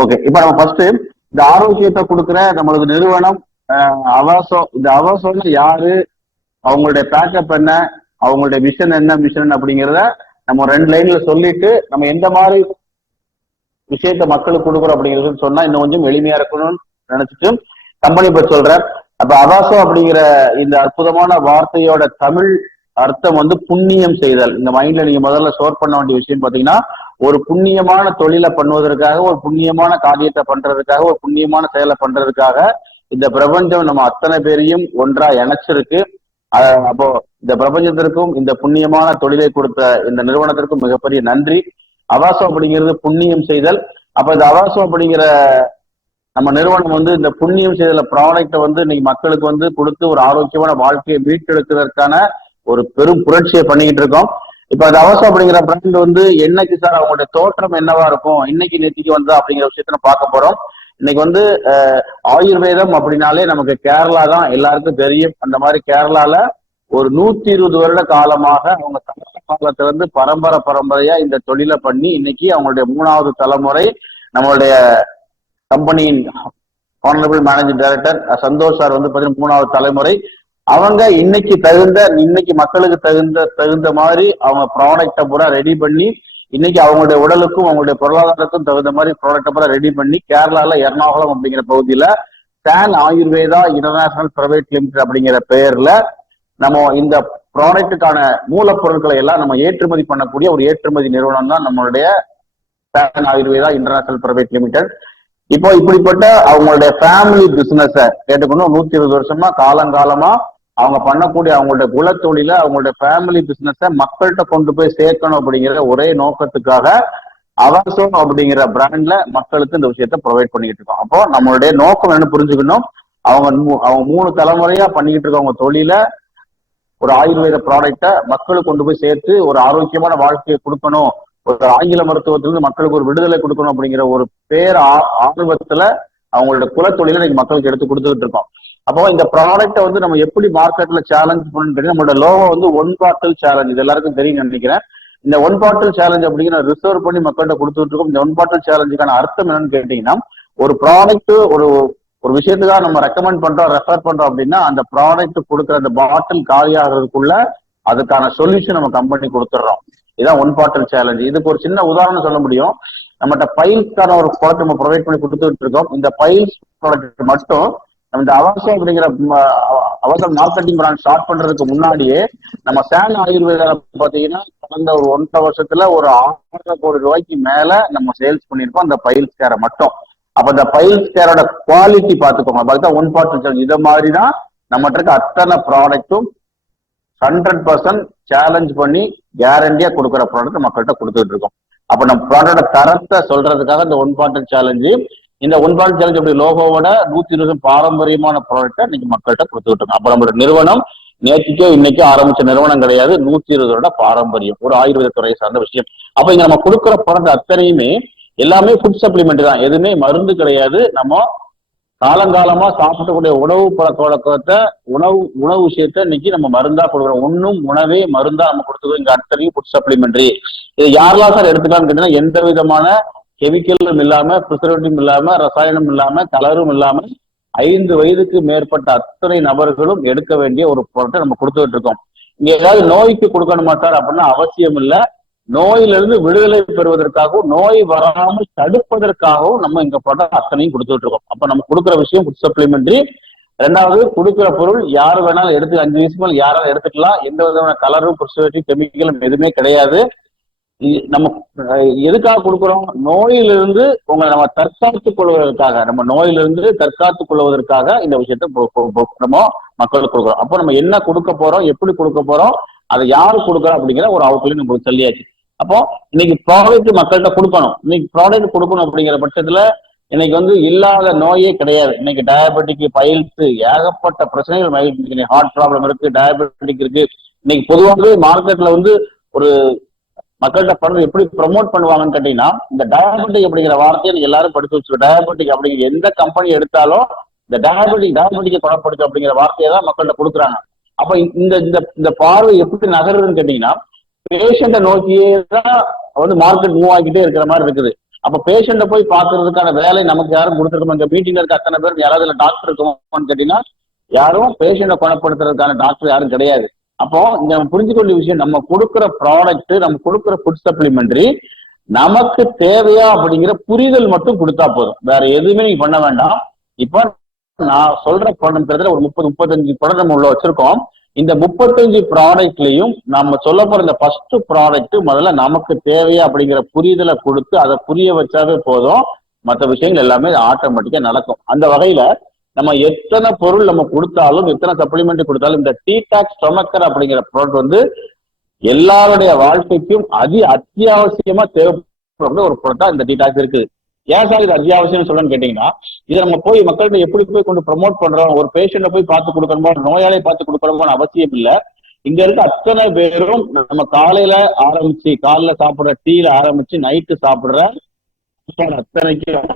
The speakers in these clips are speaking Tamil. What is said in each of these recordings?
ஓகே இப்ப நம்ம ஃபர்ஸ்ட் இந்த ஆரோக்கியத்தை கொடுக்குற நம்மளது நிறுவனம் அவசோ இந்த அவசோன்னு யாரு அவங்களுடைய பேக்கப் என்ன அவங்களுடைய மிஷன் என்ன மிஷன் அப்படிங்கிறத நம்ம ரெண்டு லைன்ல சொல்லிட்டு நம்ம எந்த மாதிரி விஷயத்த மக்களுக்கு கொடுக்குறோம் அப்படிங்கிறது சொன்னா இன்னும் கொஞ்சம் எளிமையா இருக்கணும்னு நினைச்சிட்டு கம்பெனி பத்தி சொல்றேன். அப்ப அவாசோ அப்படிங்கிற இந்த அற்புதமான வார்த்தையோட தமிழ் அர்த்தம் வந்து புண்ணியம் செய்தல். இந்த மைண்ட்ல நீங்க முதல்ல ஸ்டோர் பண்ண வேண்டிய விஷயம் பாத்தீங்கன்னா ஒரு புண்ணியமான தொழிலை பண்ணுவதற்காக ஒரு புண்ணியமான காரியத்தை பண்றதுக்காக ஒரு புண்ணியமான செயலை பண்றதுக்காக இந்த பிரபஞ்சம் நம்ம அத்தனை பேரையும் ஒன்றா இணைச்சிருக்கு. அப்போ இந்த பிரபஞ்சத்திற்கும் இந்த புண்ணியமான தொழிலை கொடுத்த இந்த நிறுவனத்திற்கும் மிகப்பெரிய நன்றி. அவாசம் அப்படிங்கிறது புண்ணியம் செய்தல். அப்ப இந்த அவாசம் அப்படிங்கிற நம்ம நிறுவனம் வந்து இந்த புண்ணியம் செய்தல ப்ராடக்ட்டை வந்து இன்னைக்கு மக்களுக்கு வந்து கொடுத்து ஒரு ஆரோக்கியமான வாழ்க்கையை மீட்டெடுக்கிறதுக்கான ஒரு பெரும் புரட்சியை பண்ணிக்கிட்டு இருக்கோம். இப்ப அந்த அப்படிங்கிற பிராண்ட் வந்து என்னைக்கு சார் அவங்களுடைய தோற்றம் என்னவா இருக்கும்? இன்னைக்கு நேற்றுக்கு வந்தா அப்படிங்கிற விஷயத்த நம்ம பார்க்க போறோம். இன்னைக்கு வந்து ஆயுர்வேதம் அப்படின்னாலே நமக்கு கேரளா தான் எல்லாருக்கும் தெரியும். அந்த மாதிரி கேரளால ஒரு நூத்தி இருபது வருட காலமாக அவங்க தமிழக காலத்துல இருந்து பரம்பரை பரம்பரையா இந்த தொழிலை பண்ணி இன்னைக்கு அவங்களுடைய மூணாவது தலைமுறை நம்மளுடைய கம்பெனியின் honourable managing director Santhosh sir வந்து பாத்தீங்கன்னா மூணாவது தலைமுறை. அவங்க இன்னைக்கு தகுந்த இன்னைக்கு மக்களுக்கு தகுந்த தகுந்த மாதிரி அவங்க ப்ராடக்டை பூரா ரெடி பண்ணி இன்னைக்கு அவங்களுடைய உடலுக்கும் அவங்களுடைய பொருளாதாரத்துக்கும் தகுந்த மாதிரி ப்ராடக்டை பூரா ரெடி பண்ணி கேரளால எர்ணாகுளம் அப்படிங்கிற பகுதியில San Ayurveda international private limited அப்படிங்கிற பெயர்ல நம்ம இந்த ப்ராடக்ட்டுக்கான மூலப்பொருட்களை எல்லாம் நம்ம ஏற்றுமதி பண்ணக்கூடிய ஒரு ஏற்றுமதி நிறுவனம் தான் நம்மளுடைய San Ayurveda international private limited இப்போ இப்படிப்பட்ட அவங்களுடைய ஃபேமிலி பிசினஸ கேட்டுக்கணும் நூத்தி இருபது வருஷமா காலங்காலமா அவங்க பண்ணக்கூடிய அவங்களோட குலத்தொழில அவங்களுடைய ஃபேமிலி பிசினஸ மக்கள்கிட்ட கொண்டு போய் சேர்க்கணும் அப்படிங்கிற ஒரே நோக்கத்துக்காக அவசோ அப்படிங்கிற பிராண்ட்ல மக்களுக்கு இந்த விஷயத்த ப்ரொவைட் பண்ணிக்கிட்டு இருக்கோம். அப்போ நம்மளுடைய நோக்கம் என்ன புரிஞ்சுக்கணும். அவங்க அவங்க மூணு தலைமுறையா பண்ணிக்கிட்டு இருக்கவங்க தொழில ஒரு ஆயுர்வேத ப்ராடக்டை மக்களுக்கு கொண்டு போய் சேர்த்து ஒரு ஆரோக்கியமான வாழ்க்கையை கொடுக்கணும். ஒரு ஆங்கில மருத்துவத்திலிருந்து மக்களுக்கு ஒரு விடுதலை கொடுக்கணும் அப்படிங்கிற ஒரு பேர் ஆ- ஆர்வத்துல அவங்களோட குலத்தொழில இன்னைக்கு மக்களுக்கு எடுத்து கொடுத்துக்கிட்டு இருக்கோம். அப்போ இந்த ப்ராடக்ட்டை வந்து நம்ம எப்படி மார்க்கெட்ல சேலஞ்ச் பண்ணணும் நம்மளோட லோகோ வந்து ஒன் பாட்டில் சேலஞ்ச் இது எல்லாருக்கும் தெரியும் நினைக்கிறேன். இந்த ஒன் பாட்டில் சேலஞ்ச் அப்படிங்கிற ரிசர்வ் பண்ணி மக்கள்கிட்ட கொடுத்துட்டு இருக்கோம். இந்த ஒன் பாட்டில் சேலஞ்சுக்கான அர்த்தம் என்னன்னு கேட்டீங்கன்னா ஒரு ப்ராடக்ட் ஒரு ஒரு விஷயத்துக்காக நம்ம ரெக்கமெண்ட் பண்றோம் ரெஃபர் பண்றோம் அப்படின்னா அந்த ப்ராடக்ட் கொடுக்குற அந்த பாட்டில் காலியாகிறதுக்குள்ள அதுக்கான சொல்யூஷன் நம்ம கம்பெனி கொடுத்துட்றோம். இதான் ஒன் பாட்டில் சேலஞ்ச் இதுக்கு ஒரு சின்ன உதாரணம் சொல்ல முடியும். நம்மகிட்ட பைல்ஸ்க்கான ஒரு ப்ராடக்ட் நம்ம ப்ரொவைட் பண்ணி கொடுத்துட்டு இருக்கோம். இந்த பைல்ஸ் ப்ராடக்ட் மட்டும் இந்த அவசரம் அப்படிங்கிற அவசம் அவசரம் மார்க்கெட்டிங் பிராண்ட் ஸ்டார்ட் பண்றதுக்கு முன்னாடியே நம்ம சேன் ஆயுர்வேதா பாத்தீங்கன்னா கடந்த ஒரு ஒன்றரை வருஷத்துல ஒரு ஆறரை கோடி ரூபாய்க்கு மேல நம்ம சேல்ஸ் பண்ணிருக்கோம் அந்த பைல்ஸ் கேரை மட்டும். அப்ப இந்த பைல்ஸ் கேரோட குவாலிட்டி பாத்துக்கோங்க பார்த்தா ஒன் பார்ட் இதை மாதிரி தான் நம்மகிட்ட இருக்க அத்தனை ப்ராடக்ட்டும் ஹண்ட்ரட் பர்சன்ட் சேலஞ்ச் பண்ணி கேரண்டியா கொடுக்குற ப்ராடக்ட் மக்கள்கிட்ட கொடுத்துட்டு இருக்கோம். அப்ப நம்ம ப்ராடக்ட தரத்தை சொல்றதுக்காக இந்த ஒன் பார்ட் சேலஞ்சு இந்த ஒன் சேலஞ்ச் அப்படி லோகோவோட நூத்தி இருபது பாரம்பரியமான ப்ராடக்டை இன்னைக்கு மக்கள்கிட்ட கொடுத்துக்கிட்டு இருக்கோம் அப்ப நம்மளோட நிறுவனம் நேற்றுக்கோ இன்னைக்கோ ஆரம்பிச்ச நிறுவனம் கிடையாது. நூத்தி இருபது வருட பாரம்பரியம். ஒரு ஆயுர்வேத துறை சார்ந்த விஷயம். அப்ப இங்க நம்ம கொடுக்குற ப்ராடக்ட் அத்தனையுமே எல்லாமே ஃபுட் சப்ளிமெண்ட் தான். எதுவுமே மருந்து கிடையாது. நம்ம காலங்காலமா சாப்பிடக்கூடிய உணவு பழக்க வழக்கத்தை உணவு உணவு விஷயத்த இன்னைக்கு நம்ம மருந்தா கொடுக்குறோம். ஒன்னும் உணவே மருந்தா நம்ம கொடுத்துருக்கோம் இங்க அத்தனையும் ஃபுட் சப்ளிமெண்ட்ரி இது யாரெல்லாம் சார் எடுத்துக்கலாம்னு கேட்டீங்கன்னா எந்த விதமான கெமிக்கலும் இல்லாம பிரிசர்வேட்டிவ் இல்லாம ரசாயனம் இல்லாம கலரும் இல்லாம ஐந்து வயதுக்கு மேற்பட்ட அத்தனை நபர்களும் எடுக்க வேண்டிய ஒரு பொருட்டை நம்ம கொடுத்துட்டு இருக்கோம். இங்க ஏதாவது நோய்க்கு கொடுக்கணுமா சார் அப்படின்னா அவசியம் இல்ல. நோயிலிருந்து விடுதலை பெறுவதற்காகவும் நோய் வராமல் தடுப்பதற்காகவும் நம்ம இங்க போட்ட அத்தனையும் கொடுத்துட்டு இருக்கோம். அப்ப நம்ம கொடுக்குற விஷயம் சப்ளிமெண்ட்ரி ரெண்டாவது கொடுக்குற பொருள் யார் வேணாலும் எடுத்து அஞ்சு வயசு மேல யாராலும் எடுத்துக்கலாம். எந்த விதமான கலரும் பிரிசர்வேட்டிவ் கெமிக்கலும் எதுவுமே கிடையாது. நம்ம எதுக்காக கொடுக்குறோம்? நோயிலிருந்து உங்களை நம்ம தற்காத்துக் கொள்வதற்காக நம்ம நோயிலிருந்து தற்காத்துக் கொள்வதற்காக இந்த விஷயத்த நம்ம மக்களுக்கு கொடுக்குறோம். அப்போ நம்ம என்ன கொடுக்க போறோம் எப்படி கொடுக்க போறோம் அதை யாரு கொடுக்குறோம் அப்படிங்கிற ஒரு அவுட்லைன் நம்மளுக்கு சொல்லியாச்சு. அப்போ இன்னைக்கு ப்ராடக்ட் மக்கள்கிட்ட கொடுக்கணும். இன்னைக்கு ப்ராடக்ட் கொடுக்கணும் அப்படிங்கிற பட்சத்துல இன்னைக்கு வந்து இல்லாத நோயே கிடையாது. இன்னைக்கு டயபெட்டிக் பைல்ஸ் ஏகப்பட்ட பிரச்சனைகள் ஹார்ட் ப்ராப்ளம் இருக்கு டயபெட்டிக் இருக்கு. இன்னைக்கு பொதுவாகவே மார்க்கெட்ல வந்து ஒரு மக்கள்கிட்ட பண்ண எப்படி ப்ரமோட் பண்ணுவாங்கன்னு கேட்டீங்கன்னா இந்த டயபெட்டிக் அப்படிங்கிற வார்த்தையை நீங்க எல்லாரும் படிச்சு வச்சுக்கோ டயபெட்டிக் அப்படிங்கிற எந்த கம்பெனி எடுத்தாலும் இந்த டயபெட்டிக் டயபெட்டிக்கை குணப்படுத்து அப்படிங்கிற வார்த்தையை தான் மக்கள்கிட்ட கொடுக்குறாங்க. அப்ப இந்த இந்த இந்த பார்வை எப்படி நகருதுன்னு கேட்டீங்கன்னா பேஷண்ட்டை நோக்கியே தான் வந்து மார்க்கெட் மூவ் ஆகிட்டே இருக்கிற மாதிரி இருக்குது. அப்ப பேஷண்ட போய் பாக்குறதுக்கான வேலை நமக்கு யாரும் கொடுத்துருக்கோம் இங்க மீட்டிங்ல இருக்க அத்தனை பேர் யாராவது டாக்டர் இருக்குமான்னு கேட்டீங்கன்னா யாரும் பேஷண்ட குணப்படுத்துறதுக்கான டாக்டர் யாரும் கிடையாது. அப்போ இந்த நம்ம விஷயம் நம்ம கொடுக்குற ப்ராடக்ட் நம்ம கொடுக்குற ஃபுட் சப்ளிமெண்ட்ரி நமக்கு தேவையா அப்படிங்கிற புரிதல் மட்டும் கொடுத்தா போதும். வேற எதுவுமே நீங்க பண்ண வேண்டாம். இப்ப நான் சொல்ற ப்ராடக்ட் ஒரு முப்பது முப்பத்தஞ்சு ப்ராடக்ட் நம்ம உள்ள வச்சிருக்கோம். இந்த முப்பத்தஞ்சு ப்ராடக்ட்லயும் நம்ம சொல்ல போற இந்த ஃபர்ஸ்ட் ப்ராடக்ட் முதல்ல நமக்கு தேவையா அப்படிங்கிற புரிதலை கொடுத்து அதை புரிய வச்சாவே போதும். மற்ற விஷயங்கள் எல்லாமே ஆட்டோமேட்டிக்கா நடக்கும். அந்த வகையில நம்ம எத்தனை பொருள் நம்ம கொடுத்தாலும் எத்தனை சப்ளிமெண்ட் கொடுத்தாலும் இந்த டீடாக் ஸ்டொமக்கர் அப்படிங்கிற ப்ராடக்ட் வந்து எல்லாருடைய வாழ்க்கைக்கும் அதி அத்தியாவசியமா தேவைப்படுற ஒரு பொருட்டா இந்த டீடாக்ஸ் இருக்கு. ஏன் சார் இது அத்தியாவசியம் சொல்லணும்னு கேட்டீங்கன்னா இதை நம்ம போய் மக்கள்கிட்ட எப்படி போய் கொண்டு ப்ரமோட் பண்றோம் ஒரு பேஷண்ட போய் பார்த்து கொடுக்கணுமோ நோயாளியை பார்த்து கொடுக்கணுமோன்னு அவசியம் இல்லை. இங்க இருக்க அத்தனை பேரும் நம்ம காலையில ஆரம்பிச்சு காலைல சாப்பிடுற டீல ஆரம்பிச்சு நைட்டு சாப்பிடுற அத்தனைக்கும்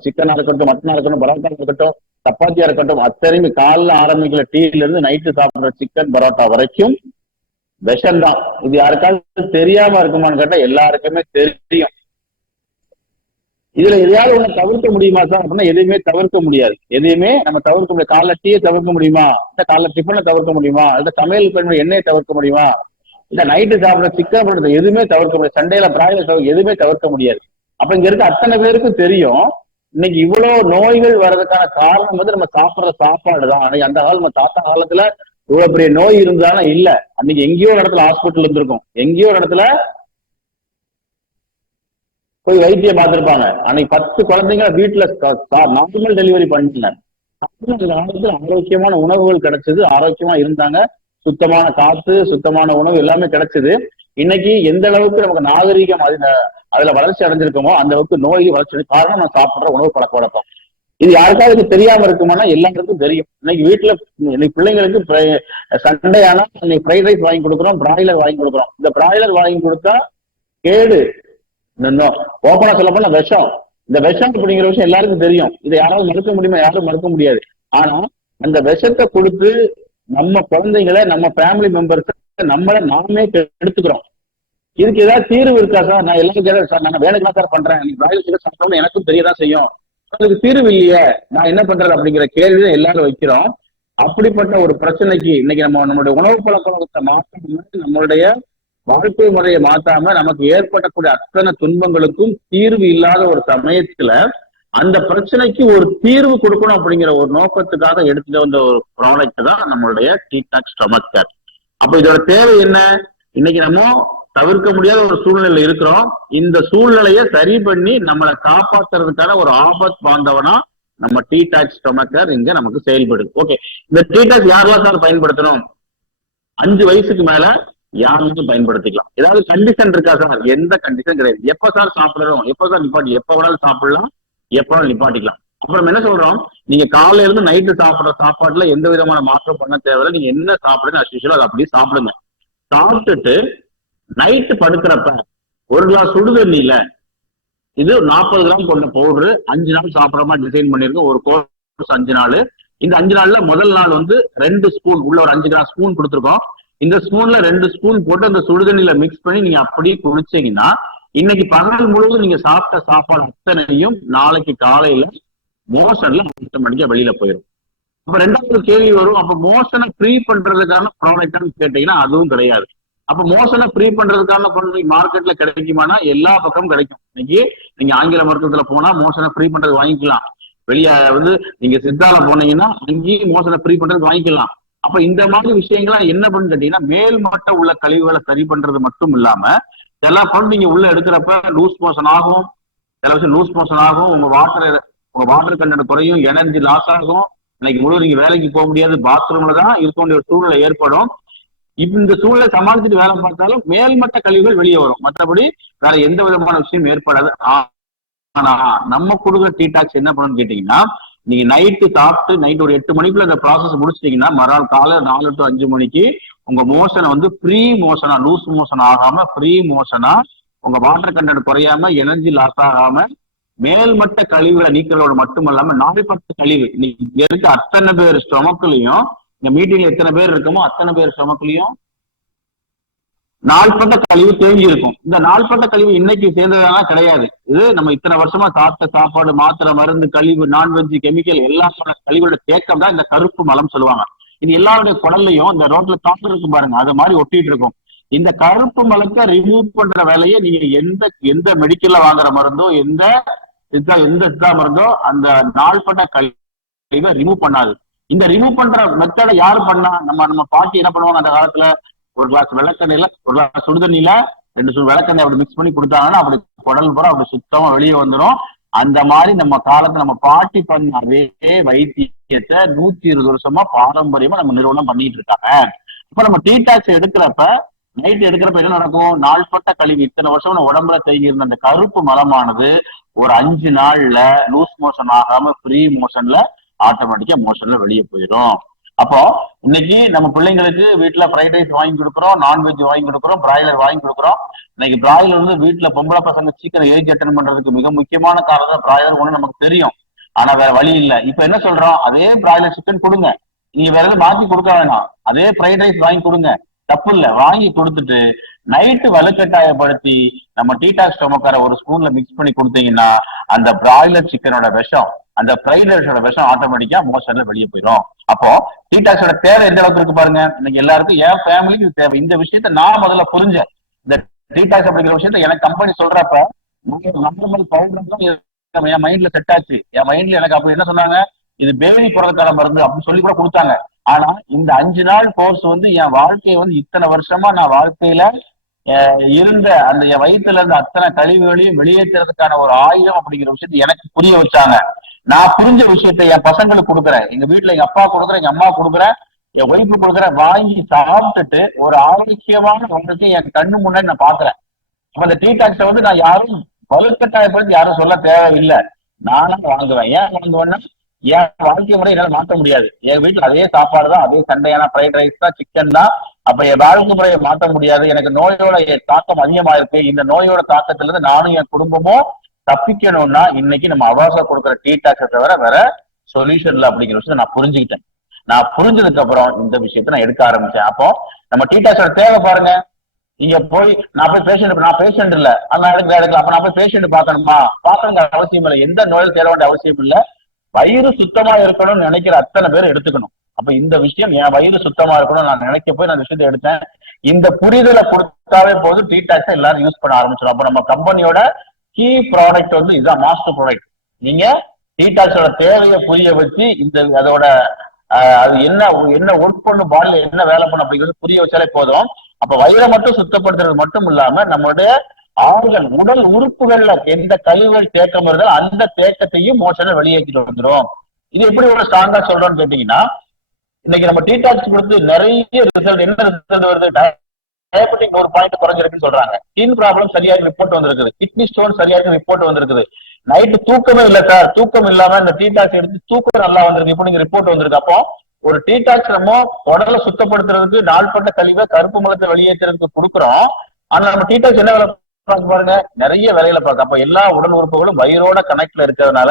சிக்கனா இருக்கட்டும் மட்டனா இருக்கட்டும் பரோட்டா இருக்கட்டும் சப்பாத்தியா இருக்கட்டும் அத்தனையுமே காலைல ஆரம்பிக்கிற டீல இருந்து நைட்டு சாப்பிடுற சிக்கன் பரோட்டா வரைக்கும் விஷம் தான் இது யாருக்காவது தெரியாம இருக்குமான்னு கேட்டா எல்லாருக்குமே தெரியும். இதுல எதையாவது ஒண்ணு தவிர்க்க முடியுமா சார்? அப்படின்னா எதையுமே தவிர்க்க முடியாது. எதையுமே நம்ம தவிர்க்க முடியாது. காலைல டீயை தவிர்க்க முடியுமா? இல்ல காலைல டிஃபனை தவிர்க்க முடியுமா? இல்ல சமையல் பண்ண எண்ணெயை தவிர்க்க முடியுமா? இல்ல நைட்டு சாப்பிட சிக்கன் பண்றது எதுவுமே தவிர்க்க முடியாது. சண்டையில பிராயில எதுவுமே தவிர்க்க முடியாது. அப்ப இங்க இருக்க அத்தனை பேருக்கும் தெரியும். இன்னைக்கு இவ்வளவு நோய்கள் வர்றதுக்கான காரணம் வந்து நம்ம சாப்பிடுற சாப்பாடு தான் அன்னைக்கு அந்த காலம் நம்ம தாத்தா காலத்துல இவ்வளவு பெரிய நோய் இருந்தாலும் இல்ல. அன்னைக்கு எங்கேயோ ஒரு இடத்துல ஹாஸ்பிட்டல் இருந்திருக்கும். எங்கேயோ ஒரு இடத்துல போய் வைத்தியம் பார்த்திருப்பாங்க. அன்னைக்கு பத்து குழந்தைங்க வீட்டுல நார்மல் டெலிவரி பண்ணல. காலத்துல ஆரோக்கியமான உணவுகள் கிடைச்சது. ஆரோக்கியமா இருந்தாங்க. சுத்தமான காத்து சுத்தமான உணவு எல்லாமே கிடைச்சது. இன்னைக்கு எந்த அளவுக்கு நமக்கு நாகரீகம் அதுல வளர்ச்சி அடைஞ்சிருக்கோமோ அந்த அளவுக்கு நோய் வளர்ச்சி காரணம் நான் சாப்பிடுற உணவு பழக்க வழக்கம். இது யாருக்காவது தெரியாம இருக்குமானா எல்லாருக்கும் தெரியும். இன்னைக்கு வீட்டுல இன்னைக்கு பிள்ளைங்களுக்கு சண்டையான இன்னைக்கு ஃப்ரைட் ரைஸ் வாங்கி கொடுக்குறோம் பிராய்லர் வாங்கி கொடுக்குறோம். இந்த பிராய்லர் வாங்கி கொடுத்தா கேடு. இன்னும் ஓப்பனா சொல்ல போனா விஷம். இந்த விஷம் அப்படிங்கிற விஷயம் எல்லாருக்கும் தெரியும். இதை யாராவது மறுக்க முடியுமா? யாரும் மறுக்க முடியாது. ஆனா அந்த விஷத்தை கொடுத்து நம்ம குழந்தைங்களை நம்ம ஃபேமிலி மெம்பர்ஸ் நம்மள நாமே எடுத்துக்கிறோம் இதுக்கு ஏதாவது தீர்வு இருக்கா சார்? நான் எல்லாரும் கேட்க சார் நான் வேலைக்கு தான் சார் பண்றேன். நீங்க பிராய்லர் சாப்பிட்டாலும் எனக்கும் தெரியதான் செய்யும். அதுக்கு தீர்வு இல்லையே. நான் என்ன பண்றது அப்படிங்கிற கேள்வி தான் எல்லாரும் வைக்கிறோம். அப்படிப்பட்ட ஒரு பிரச்சனைக்கு இன்னைக்கு நம்ம நம்மளுடைய உணவு பழக்கத்தை மாற்றம் நம்மளுடைய வாழ்க்கை முறையை மாத்தாம நமக்கு ஏற்படக்கூடிய அத்தனை துன்பங்களுக்கும் தீர்வு இல்லாத ஒரு சமயத்துல அந்த பிரச்சனைக்கு ஒரு தீர்வு கொடுக்கணும் அப்படிங்கிற ஒரு நோக்கத்துக்காக எடுத்துட்டு வந்த ஒரு ப்ராடக்ட் தான் நம்மளுடைய டீடாக் ஸ்டமக் கேர் அப்ப இதோட தேவை என்ன? இன்னைக்கு நம்ம தவிர்க்க முடியாத ஒரு சூழ்நிலை இருக்கிறோம். இந்த சூழ்நிலையை சரி பண்ணி நம்மளை காப்பாத்துறதுக்கான ஒரு ஆபத் பாந்தவனா நம்ம டீ டாக்ஸ் ஸ்டொமக்கர் இங்க நமக்கு செயல்படுது. ஓகே இந்த டீ டாக்ஸ் யாரெல்லாம் சார் பயன்படுத்தணும்? அஞ்சு வயசுக்கு மேல யாருக்கும் பயன்படுத்திக்கலாம். ஏதாவது கண்டிஷன் இருக்கா சார் எந்த கண்டிஷன் கிடையாது. எப்ப சார் சாப்பிடணும்? எப்ப சார் நிப்பாட்டி எப்ப வேணாலும் சாப்பிடலாம் எப்ப வேணாலும் நிப்பாட்டிக்கலாம். அப்புறம் என்ன சொல்றோம்? நீங்க காலையில இருந்து நைட்டு சாப்பிடுற சாப்பாட்டுல எந்த விதமான மாற்றம் பண்ண தேவையில்ல. நீங்க என்ன சாப்பிடுங்க அஸ்யூஷுவல் அதை அப்படியே சாப்பிடுங்க. சாப்பிட்டுட்டு நைட்டு படுக்கிறப்ப ஒரு கிளாஸ் சுடுதண்ணில இது நாற்பது கிராம் கொண்ட பவுடரு அஞ்சு நாள் சாப்பிட்ற மாதிரி டிசைன் பண்ணிருக்கோம் ஒரு கோர்ஸ் அஞ்சு நாள். இந்த அஞ்சு நாள்ல முதல் நாள் வந்து ரெண்டு ஸ்பூன் உள்ள ஒரு அஞ்சு கிராம் ஸ்பூன் கொடுத்துருக்கோம். இந்த ஸ்பூன்ல ரெண்டு ஸ்பூன் போட்டு அந்த சுடுதண்ணில மிக்ஸ் பண்ணி நீங்க அப்படியே குடிச்சீங்கன்னா இன்னைக்கு பகல் முழுவதும் நீங்க சாப்பிட்ட சாப்பாடு அத்தனையும் நாளைக்கு காலையில மோஷன்ல ஆட்டோமேட்டிக்கா வெளியில போயிடும் அப்ப ரெண்டாவது கேள்வி வரும். அப்ப மோஷனை ஃப்ரீ பண்றதுக்கான ப்ராடக்ட்னு கேட்டீங்கன்னா அதுவும் கிடையாது. அப்ப மோஷனை ஃப்ரீ பண்றதுக்கான மார்க்கெட்ல கிடைக்குமானா எல்லா பக்கமும் கிடைக்கும். இன்னைக்கு நீங்க ஆங்கில மருத்துவத்துல போனா மோஷனை ஃப்ரீ பண்றது வாங்கிக்கலாம். வெளியே வந்து நீங்க சித்தால போனீங்கன்னா அங்கேயும் மோஷனை ஃப்ரீ பண்றது வாங்கிக்கலாம். அப்ப இந்த மாதிரி விஷயங்கள்லாம் என்ன பண்ணு கேட்டீங்கன்னா மேல்மட்ட உள்ள கழிவுகளை சரி பண்றது மட்டும் இல்லாம எல்லா பொருள் நீங்க உள்ள எடுக்கிறப்ப லூஸ் மோஷன் ஆகும். சில விஷயம் லூஸ் மோஷன் ஆகும். உங்க வாட்டர் உங்க வாட்டர் கண்டென்ட் குறையும். எனர்ஜி லாஸ் ஆகும். இன்னைக்கு முழு நீங்க வேலைக்கு போக முடியாது. பாத்ரூம்ல தான் இருக்க வேண்டிய ஒரு சூழ்நிலை ஏற்படும். இந்த சூழ்நிலை சமாளிச்சுட்டு வேலை பார்த்தாலும் மேல்மட்ட கழிவுகள் வெளியே வரும். மற்றபடி வேற எந்த விதமான விஷயம் ஏற்படாது. ஆனா நம்ம கொடுக்குற டீடாக்ஸ் என்ன பண்ணணும்னு கேட்டீங்கன்னா நீங்க நைட்டு சாப்பிட்டு நைட் ஒரு எட்டு மணிக்குள்ள இந்த ப்ராசஸ் முடிச்சிட்டீங்கன்னா மறுநாள் காலை நாலு டு அஞ்சு மணிக்கு உங்க மோஷனை வந்து ஃப்ரீ மோஷனா லூஸ் மோஷன் ஆகாம ஃப்ரீ மோஷனா உங்க வாட்டர் கண்டென்ட் குறையாம எனர்ஜி லாஸ் ஆகாம மேல்மட்ட கழிவுகளை நீக்கிறதோட மட்டும் நாடு நாய்ப்பட்ட கழிவு இங்க இருக்க அத்தனை பேர் ஸ்டொமக்குலையும் இந்த மீட்டிங்ல எத்தனை பேர் இருக்கமோ அத்தனை பேர் ஸ்டொமக்குலையும் நாள்பட்ட கழிவு தேங்கி இருக்கும் இந்த நாள்பட்ட கழிவு இன்னைக்கு சேர்ந்ததெல்லாம் கிடையாது. இது நம்ம இத்தனை வருஷமா சாப்பிட்ட சாப்பாடு மாத்திரை மருந்து கழிவு நான்வெஜ் கெமிக்கல் எல்லா கழிவோட தேக்கம் தான் இந்த கருப்பு மலம் சொல்லுவாங்க. இது எல்லாருடைய குடல்லையும் இந்த ரோட்ல காப்பு இருக்கும் பாருங்க அது மாதிரி ஒட்டிட்டு இருக்கும். இந்த கருப்பு மலத்தை ரிமூவ் பண்ற வேலையை நீங்க எந்த எந்த மெடிக்கல்ல வாங்குற மருந்தோ எந்த எந்த இதா மருந்தோ அந்த நாள்பட்ட கழிவை ரிமூவ் பண்ணாது. இந்த ரிமூவ் பண்ற மெத்தடை யாரு பண்ணா? நம்ம நம்ம பாட்டி என்ன பண்ணுவாங்க அந்த காலத்துல? ஒரு கிளாஸ் வெள்ளக்கண்ணையில ஒரு கிளாஸ் சுடுதண்ணில ரெண்டு சுடு விளக்கண்ணை அப்படி மிக்ஸ் பண்ணி கொடுத்தாங்கன்னா அப்படி குடல் பூரா அப்படி சுத்தமா வெளியே வந்துடும் அந்த மாதிரி நம்ம காலத்துல நம்ம பாட்டி பண்ண அதே வைத்தியத்தை நூத்தி இருபது வருஷமா பாரம்பரியமா நம்ம நிறுவனம் பண்ணிட்டு இருக்காங்க. இப்ப நம்ம டீ டாக்ஸ் எடுக்கிறப்ப நைட் எடுக்கிறப்ப என்ன நடக்கும்? நாள்பட்ட கழிவு இத்தனை வருஷம் உடம்புல தேங்கி இருந்த அந்த கருப்பு மலமானது ஒரு அஞ்சு நாள்ல லூஸ் மோஷன் ஆகாம ஃப்ரீ மோஷன்ல ஆட்டோமேட்டிக்கா மோஷன்ல வெளியே போயிடும். அப்போ இன்னைக்கு நம்ம பிள்ளைங்களுக்கு வீட்டுல ஃப்ரைட் ரைஸ் வாங்கி கொடுக்குறோம் நான்வெஜ் வாங்கி கொடுக்குறோம் பிராய்லர் வாங்கி கொடுக்குறோம். இன்னைக்கு பிராய்லர் வந்து வீட்டுல பொம்பளை பசங்க சீக்கிரம் ஏஜ் அட்டன் பண்றதுக்கு மிக முக்கியமான காரணம் பிராய்லர் ஒண்ணு நமக்கு தெரியும். ஆனா வேற வழி இல்ல. இப்ப என்ன சொல்றோம்? அதே பிராய்லர் சிக்கன் கொடுங்க. நீங்க வேற எதுவும் மாத்தி கொடுக்க வேணாம். அதே ஃப்ரைட் ரைஸ் வாங்கி கொடுங்க. தப்பு இல்ல. வாங்கி கொடுத்துட்டு நைட்டு வலுக்கட்டாயப்படுத்தி நம்ம டீடாக் ஸ்டோமக்கார ஒரு ஸ்பூன்ல மிக்ஸ் பண்ணி கொடுத்தீங்கன்னா அந்த பிராய்லர் சிக்கனோட விஷம் அந்த ஃப்ரைட் ரைஸோட விஷம் ஆட்டோமேட்டிக்கா மோஷன்ல வெளியே போயிடும் அப்போ டீடாக்ஸோட தேவை எந்த அளவுக்கு இருக்கு பாருங்க. இன்னைக்கு எல்லாருக்கும் என் ஃபேமிலிக்கு தேவை. இந்த விஷயத்த நான் முதல்ல புரிஞ்சேன். இந்த டீடாக்ஸ் அப்படிங்கிற விஷயத்த எனக்கு கம்பெனி சொல்றப்ப நார்மல் பவுடர்லாம் என் மைண்ட்ல செட் ஆச்சு. என் மைண்ட்ல எனக்கு அப்ப என்ன சொன்னாங்க? இது பேபி பிறந்தக்கால மருந்து அப்படின்னு சொல்லி கூட கொடுத்தாங்க. ஆனா இந்த அஞ்சு நாள் கோர்ஸ் வந்து என் வாழ்க்கையை வந்து இத்தனை வருஷமா நான் வாழ்க்கையில இருந்த அந்த என் வயிற்றுல இருந்த அத்தனை கழிவுகளையும் வெளியேற்றுறதுக்கான ஒரு ஆயுதம் அப்படிங்கிற விஷயத்தை எனக்கு புரிய வச்சாங்க. நான் புரிஞ்ச விஷயத்த என் பசங்களுக்கு கொடுக்குறேன். எங்க வீட்டுல எங்க அப்பா கொடுக்குறேன் எங்க அம்மா கொடுக்குறேன் என் ஒய்ஃபு கொடுக்குறேன் வாங்கி சாப்பிட்டுட்டு ஒரு ஆரோக்கியமான உங்களுக்கு என் கண்ணு முன்னாடி நான் பாக்குறேன் அப்ப டீ டாக்ஸை வந்து நான் யாரும் வலுக்கட்டாயப்படுத்தி யாரும் சொல்ல தேவையில்லை. நானும் வாங்குவேன். ஏன் வாங்குவேன்னா என் வாழ்க்கை முறை என்னால மாற்ற முடியாது. என் வீட்டுல அதே சாப்பாடு தான் அதே சண்டையான ஃப்ரைட் ரைஸ் தான் சிக்கன் தான். அப்ப என் வாழ்க்கை முறையை மாற்ற முடியாது. எனக்கு நோயோட தாக்கம் அதிகமா இருக்கு இந்த நோயோட தாக்கத்துல இருந்து நானும் என் குடும்பமும் தப்பிக்கணும்னா இன்னைக்கு நம்ம அவாசா கொடுக்குற டீ டாக்ஸை தவிர வேற சொல்யூஷன் இல்லை அப்படிங்கிற விஷயத்தை நான் புரிஞ்சுக்கிட்டேன். நான் புரிஞ்சதுக்கு அப்புறம் இந்த விஷயத்த நான் எடுக்க ஆரம்பிச்சேன். அப்போ நம்ம டீ டாக்ஸோட தேவை பாருங்க. நீங்க போய் நான் போய் பேஷண்ட் நான் பேஷண்ட் இல்ல. அந்த எடுக்கல எடுக்கல. அப்ப நான் போய் பேஷண்ட் பாக்கணுமா பாக்கணுங்க அவசியம் இல்லை. எந்த நோயில் தேட வேண்டிய அவசியம் இல்லை. வயிறு சுத்தமா இருக்கணும்னு நினைக்கிற அத்தனை பேர் எடுத்துக்கணும். அப்ப இந்த விஷயம் என் வயிறு சுத்தமா இருக்கணும் நான் நினைக்க போய் நான் விஷயத்தை எடுத்தேன். இந்த புரிதலை கொடுத்தாவே போது டீ டாக்ஸ் எல்லாரும் யூஸ் பண்ண ஆரம்பிச்சிடும். அப்ப நம்ம கம்பெனியோட கீ ப்ராடக்ட் வந்து இதுதான் மாஸ்டர் ப்ராடக்ட் நீங்க டீடாக்ஸோட தேவையை புரிய வச்சு இந்த அதோட அது என்ன என்ன ஒர்க் பண்ணும் பாடியில என்ன வேலை பண்ணும் அப்படிங்கிறது புரிய வச்சாலே போதும். அப்ப வயிறை மட்டும் சுத்தப்படுத்துறது மட்டும் இல்லாம நம்மளுடைய ஆறுகள் உடல் உறுப்புகள்ல எந்த கழிவுகள் தேக்கம் வருதோ அந்த தேக்கத்தையும் மோஷனை வெளியேற்றிட்டு வந்துடும் இது எப்படி ஒரு ஸ்ட்ராங்கா சொல்றோம்னு கேட்டீங்கன்னா இன்னைக்கு நம்ம டீடாக்ஸ் கொடுத்து நிறைய ரிசல்ட் என்ன ரிசல்ட் வருது? டயபெட்டிக் ஒரு பாயிண்ட் குறைஞ்சிருக்குன்னு சொல்றாங்க. ஸ்கின் ப்ராப்ளம் சரியாக ரிப்போர்ட் வந்திருக்குது. கிட்னி ஸ்டோன் சரியாக ரிப்போர்ட் வந்திருக்குது. நைட்டு தூக்கமே இல்ல சார் தூக்கம் இல்லாம இந்த டீடாக்ஸ் எடுத்து தூக்கம் நல்லா வந்திருக்கு. இப்போ நீங்க ரிப்போர்ட் வந்திருக்கு. அப்போ ஒரு டீடாக்ஸ் நம்ம உடலை சுத்தப்படுத்துறதுக்கு நாள்பட்ட கழிவை கருப்பு மலத்தை வெளியேற்றுறதுக்கு கொடுக்குறோம். ஆனா நம்ம டீடாக்ஸ் என்ன வேலை பாருங்க நிறைய வேலையில பார்க்க. அப்ப எல்லா உடல் உறுப்புகளும் வயிறோட கனெக்ட்ல இருக்கிறதுனால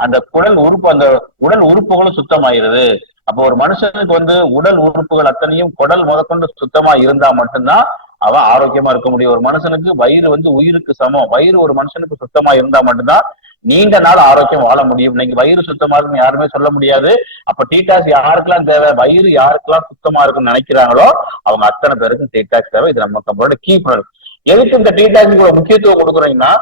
அந்த குடல் உறுப்பு அந்த உடல் உறுப்புகளும் சுத்தமாயிருது. அப்போ ஒரு மனுஷனுக்கு வந்து உடல் உறுப்புகள் அத்தனையும் குடல் முதற்கொண்டு சுத்தமா இருந்தா மட்டும்தான் அவன் ஆரோக்கியமா இருக்க முடியும். ஒரு மனுஷனுக்கு வயிறு வந்து உயிருக்கு சமம். வயிறு ஒரு மனுஷனுக்கு சுத்தமா இருந்தா மட்டும்தான் நீண்ட நாள் ஆரோக்கியம் வாழ முடியும். இன்னைக்கு வயிறு சுத்தமா இருக்குன்னு யாருமே சொல்ல முடியாது. அப்ப டீடாக்ஸ் யாருக்கெல்லாம் தேவை? வயிறு யாருக்கெல்லாம் சுத்தமா இருக்குன்னு நினைக்கிறாங்களோ அவங்க அத்தனை பேருக்கும் டீடாக்ஸ் தேவை. இது நம்ம நம்மளோட கீ ப்ராடக்ட். எதுக்கு இந்த டீடாக்ஸ் முக்கியத்துவம் கொடுக்குறீங்கன்னா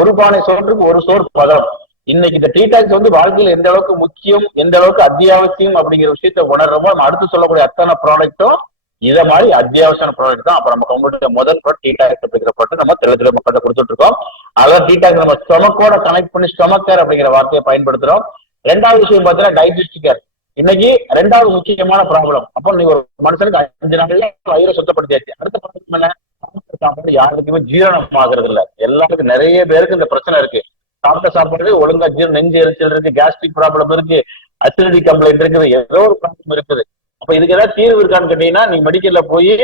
ஒரு பானை சோற்றுக்கு ஒரு சோறு பதம். இன்னைக்கு இந்த டீ டாக்ஸ் வந்து வாழ்க்கையில் எந்த அளவுக்கு முக்கியம் எந்த அளவுக்கு அத்தியாவசியம் அப்படிங்கிற விஷயத்த உணர்றோமோ நம்ம அடுத்து சொல்லக்கூடிய அத்தனை ப்ராடக்ட்டும் இதை மாதிரி அத்தியாவசிய ப்ராடக்ட் தான். அப்ப நம்ம உங்களுடைய முதல் ப்ராடக்ட் டீடாக்ஸ் அப்படிங்கிற ப்ராடக்ட் நம்ம தெளிவு தெளிவு மக்கள்கிட்ட கொடுத்துட்டு இருக்கோம் அதாவது டீ டாக்ஸ் நம்ம ஸ்டொமக்கோட கனெக்ட் பண்ணி ஸ்டொமக்கேர் அப்படிங்கிற வார்த்தையை பயன்படுத்துறோம். ரெண்டாவது விஷயம் பார்த்தீங்கன்னா டைஜஸ்டிக் கேர் இன்னைக்கு ரெண்டாவது முக்கியமான ப்ராப்ளம் அப்போ நீ ஒரு மனுஷனுக்கு அஞ்சு நாள்ல வயிறை சுத்தப்படுத்தியாச்சு. அடுத்த ப்ராப்ளம் யாருக்குமே ஜீரணம் ஆகுறது இல்ல எல்லாருக்கும் நிறைய பேருக்கு இந்த பிரச்சனை இருக்கு. சாப்பிட்ட சாப்பாடு ஒழுங்கா ஜீரணம் நெஞ்சு எரிச்சல் இருக்கு கேஸ்ட்ரிக் ப்ராப்ளம் இருக்கு அசிடிட்டி கம்ப்ளைண்ட் இருக்குது ஏதோ ஒரு ப்ராப்ளம் இருக்குது. அப்ப இதுக்கு ஏதாவது தீர்வு இருக்கான்னு கேட்டீங்கன்னா நீங்க மெடிக்கல்ல போய்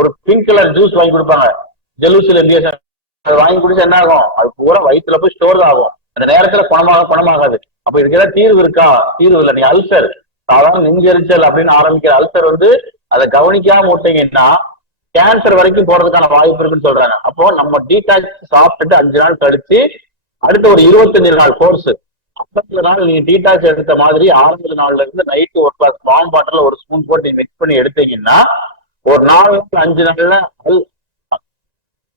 ஒரு பிங்க் கலர் ஜூஸ் வாங்கி கொடுப்பாங்க. ஜெலூசில் இந்தியா அது வாங்கி குடிச்சா என்ன ஆகும்? அது பூரா வயிற்றுல போய் ஸ்டோர் தான் ஆகும். அந்த நேரத்துல குணமாக குணமாகாது. அப்ப இதுக்கு ஏதாவது தீர்வு இருக்கா? தீர்வு இல்லை. நீ அல்சர். சாதாரண நெஞ்செரிச்சல் அப்படின்னு ஆரம்பிக்கிற அல்சர் வந்து அதை கவனிக்காம விட்டீங்கன்னா கேன்சர் வரைக்கும் போறதுக்கான வாய்ப்பு இருக்குன்னு சொல்றாங்க. அப்போ நம்ம டீடாக்ஸ் சாப்பிட்டுட்டு அஞ்சு நாள் கழிச்சு அடுத்த ஒரு இருபத்தஞ்சு நாள் கோர்ஸ் ஐம்பது நாள் நீங்க டீடாக்ஸ் எடுத்த மாதிரி ஆறாவது நாள்ல இருந்து நைட்டு ஒரு கிளாஸ் பாம் பாட்டில் ஒரு ஸ்பூன் போட்டு நீங்க மிக்ஸ் பண்ணி எடுத்தீங்கன்னா ஒரு நாலு நாள் அஞ்சு நாள்ல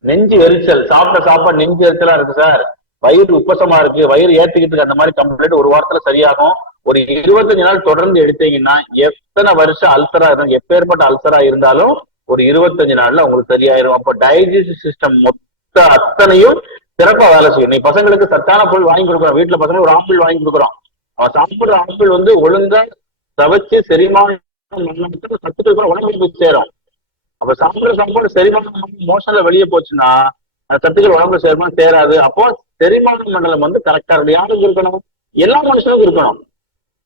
நெஞ்சு எரிச்சல். சாப்பிட்ட சாப்பாடு நெஞ்சு எரிச்சலா இருக்கு சார் வயிறு உப்பசமா இருக்கு. வயிறு ஏத்துக்கிட்டு அந்த மாதிரி கம்ப்ளைண்ட் ஒரு வாரத்துல சரியாகும். ஒரு இருபத்தஞ்சு நாள் தொடர்ந்து எடுத்தீங்கன்னா எத்தனை வருஷம் அல்சரா இருந்தாலும் எப்பேற்பட்ட அல்சரா இருந்தாலும் ஒரு இருபத்தஞ்சு நாள்ல உங்களுக்கு சரியாயிரும். அப்ப டைஜஸ்ட் சிஸ்டம் மொத்த அத்தனையும் சிறப்பா வேலை செய்யும். நீ பசங்களுக்கு சத்தான பொருள் வாங்கி கொடுக்குறோம் வீட்டுல பசங்களுக்கு ஒரு ஆப்பிள் வாங்கி கொடுக்குறோம். அவன் சாப்பிடுற ஆப்பிள் வந்து ஒழுங்கா சவைச்சு செரிமானம் சத்துக்கள் கூட உடம்புக்கு போய் சேரும். அப்ப சாப்பிடுற சாப்பாடு செரிமானம் மோஷன்ல வெளியே போச்சுன்னா அந்த சத்துக்கள் உடம்புல சேருமா? சேராது. அப்போ செரிமான மண்டலம் வந்து கரெக்டா இருக்கு யாருக்கு இருக்கணும்? எல்லா மனுஷனுக்கும் இருக்கணும்.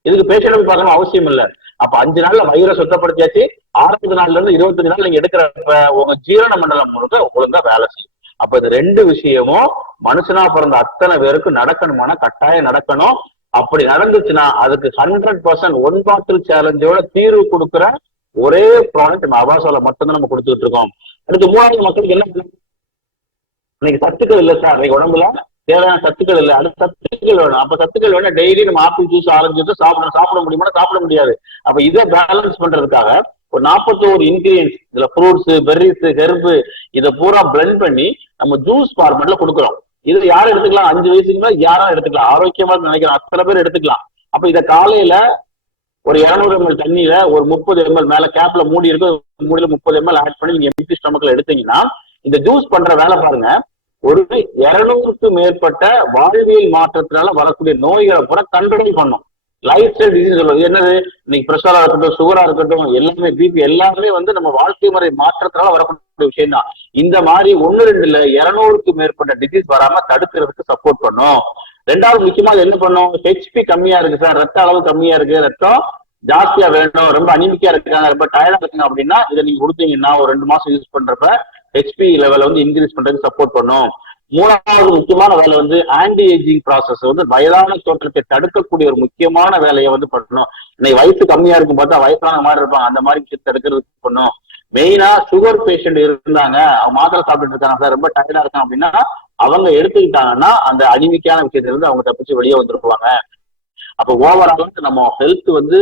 இதுக்கு பேஷண்ட் பார்க்கணும் அவசியம் இல்ல. அப்ப அஞ்சு நாள்ல வயிறை சுத்தப்படுத்தியாச்சு. ஆறாவது நாள்ல இருந்து இருபத்தஞ்சு நாள் நீங்க எடுக்கிறப்ப உங்க ஜீரண மண்டலம் முழுக்க ஒழுங்கா வேலை செய்யும். அப்ப இது ரெண்டு விஷயமும் மனுஷனா பிறந்த அத்தனை பேருக்கும் நடக்கணுமானா கட்டாயம் நடக்கணும். அப்படி நடந்துச்சுன்னா அதுக்கு ஹண்ட்ரட் பர்சன்ட் ஒன் பாட்டில் சேலஞ்சோட தீர்வு கொடுக்குற ஒரே ப்ராடக்ட் நம்ம அபாசால மட்டும்தான் நம்ம கொடுத்துட்டு இருக்கோம். அடுத்து மூணாவது மக்களுக்கு என்ன இன்னைக்கு சத்துக்கள் இல்ல சார் இன்னைக்கு உடம்புல தேவையான சத்துக்கள் இல்லை. அது சத்துக்கள் வேணும். அப்ப சத்துக்கள் வேணும் டெய்லி நம்ம ஆப்பிள் ஜூஸ் ஆரஞ்சு ஜூஸ் சாப்பிடணும் சாப்பிட முடியுமா சாப்பிட முடியாது. அப்ப இதை பேலன்ஸ் பண்றதுக்காக ஒரு நாற்பத்தோரு இன்கிரியன்ஸ் இதுல ஃப்ரூட்ஸ் பெர்ரிஸ் ஹெர்பு இதை பூரா பிளெண்ட் பண்ணி நம்ம ஜூஸ் ஃபார்மெட்ல கொடுக்குறோம். இது யாரும் எடுத்துக்கலாம்? அஞ்சு வயசுங்களா யாரும் எடுத்துக்கலாம்? ஆரோக்கியமா நினைக்கிறோம் நினைக்கிறேன். அத்தனை பேர் எடுத்துக்கலாம். அப்ப இத காலையில ஒரு இருநூறு எம்எல் தண்ணியில ஒரு முப்பது எம்எல் மேல கேப்ல மூடி இருக்கு. மூடியில முப்பது எம்எல் ஆட் பண்ணி நீங்க எம்பி ஸ்டமக்ல எடுத்தீங்கன்னா இந்த ஜூஸ் பண்ற வேலை பாருங்க. ஒரு இருநூறுக்கு மேற்பட்ட வாழ்வியல் மாற்றத்தினால வரக்கூடிய நோய்களை பூரா கண்ட்ரோல் பண்ணும் லைஃப் ஸ்டைல் டிசீஸ் சொல்லுவது என்னது? இன்னைக்கு ப்ரெஷரா இருக்கட்டும் சுகரா இருக்கட்டும் எல்லாமே பிபி எல்லாமே வந்து நம்ம வாழ்க்கை முறை மாற்றத்தினால வரக்கூடிய விஷயம் தான் இந்த மாதிரி ஒண்ணு ரெண்டு இல்ல இருநூறுக்கு மேற்பட்ட டிசீஸ் வராம தடுக்கிறதுக்கு சப்போர்ட் பண்ணும். ரெண்டாவது முக்கியமா என்ன பண்ணும்? ஹெச்பி கம்மியா இருக்கு சார் ரத்த அளவு கம்மியா இருக்கு. ரத்தம் ஜாஸ்தியா வேணும். ரொம்ப அனிமிக்கா இருக்காங்க. ரொம்ப டயர்டா இருக்காங்க அப்படின்னா இதை நீங்க கொடுத்தீங்கன்னா ஒரு ரெண்டு மாசம் யூஸ் பண்றப்ப ஹெச்பி லெவல வந்து இன்க்ரீஸ் பண்றதுக்கு சப்போர்ட் பண்ணும். மூணாவது முக்கியமான வேலை வந்து ஆன்டி ஏஜிங் ப்ராசஸ் வந்து வயதான தோற்றத்தை தடுக்கக்கூடிய ஒரு முக்கியமான வேலையை வந்து பண்ணணும். இன்னைக்கு வயசு கம்மியா இருக்கும் பார்த்தா வயசான மாதிரி இருப்பாங்க. அந்த மாதிரி விஷயத்தை தடுக்கிறதுக்கு பண்ணும் மெயினா சுகர் பேஷண்ட் இருந்தாங்க. அவங்க மாத்திரை சாப்பிட்டு இருக்காங்க சார். ரொம்ப டயர்டா இருக்காங்க அப்படின்னா அவங்க எடுத்துக்கிட்டாங்கன்னா அந்த அனிமிக்கான விஷயத்துல இருந்து அவங்க தப்பிச்சு வெளியே வந்துருவாங்க அப்ப ஓவரால் நம்ம ஹெல்த் வந்து